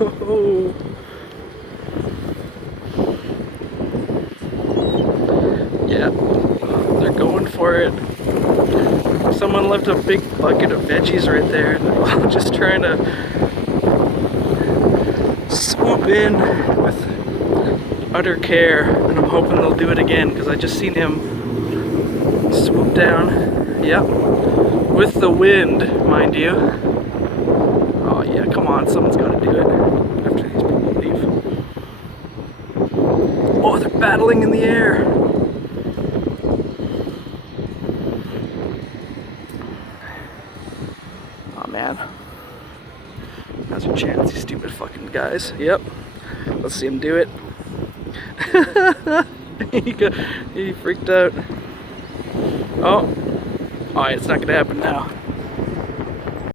Oh. Yeah, they're going for it. Someone left a big bucket of veggies right there, and they're all just trying to swoop in with utter care. And I'm hoping they'll do it again, because I just seen him swoop down. Yep, with the wind, mind you. Oh yeah, come on, someone's got to do it after these people leave. Oh, they're battling in the air. Oh man, now's your chance, you stupid fucking guys. Yep, let's see him do it. He freaked out. Oh, alright, it's not gonna happen now.